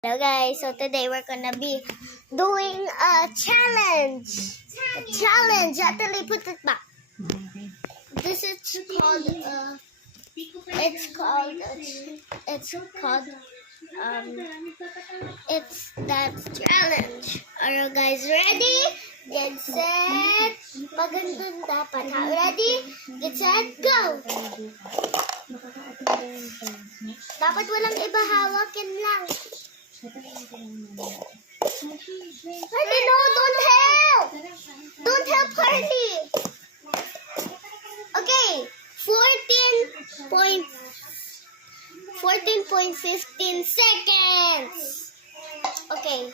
Hello guys, so today we're gonna be doing a challenge. Actually, put it back. This is called it's that challenge. Are you guys ready? Get set. Magandang dapat. Ha? Ready? Get set, go. Dapat walang iba, hawakin lang. Harley, no, don't help! Don't help Harley! Okay, 14.15 seconds! Okay,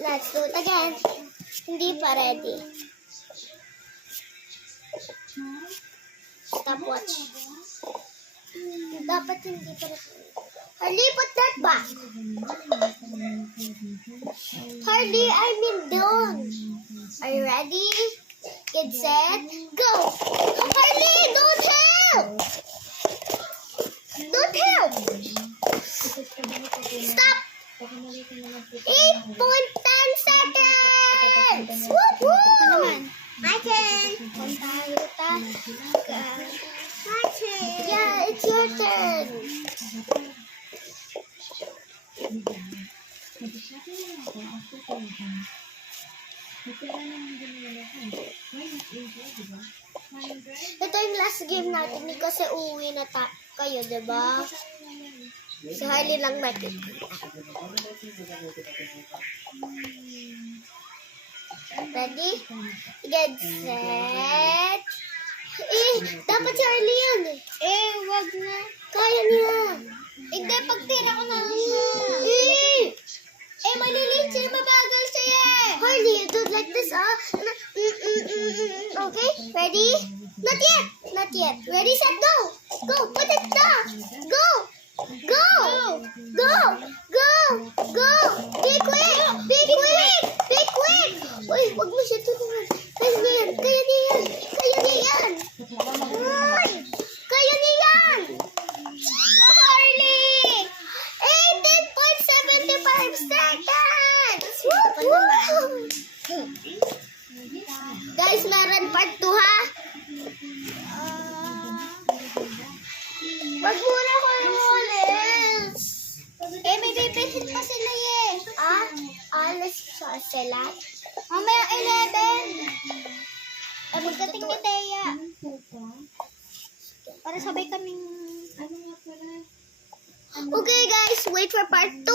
let's do it again. Hindi pa ready. Stopwatch. Dapat hindi pa ready. Harley, put that back. Harley, I mean done. Are you ready? Get set, go. Harley, don't help. Don't help. Stop. 8.10 seconds. Woo-hoo. My turn. My turn. Yeah, it's your turn. Ito yung last game natin kasi uuwi na kayo, diba? Si Harley lang natin. Ready? Get set. Dapat si Harley yun. Wag na. Kaya niya. Hindi, pagtira ko na niya. Maliliit siya, mabagal siya. Harley, you do it like this, Okay, ready? Not yet. Not yet. Ready, set, go. Go, put it down. Go. Go. Go. Go. Go. Be quick. Be quick. Be quick. Uy, wag mo siya tulungan. Kaya niya yan. Kaya niya yan. Kaya niya yan. Uy, kaya niya yan. Harley. 18.75 seconds. Woo! Guys, meron part 2 ha. Wag muna ko yung ulis. May bibisit pa sila alas sa sila. Mamaya 11. Magdating ni Teya. Para sabay kaming... Okay guys, wait for part 2.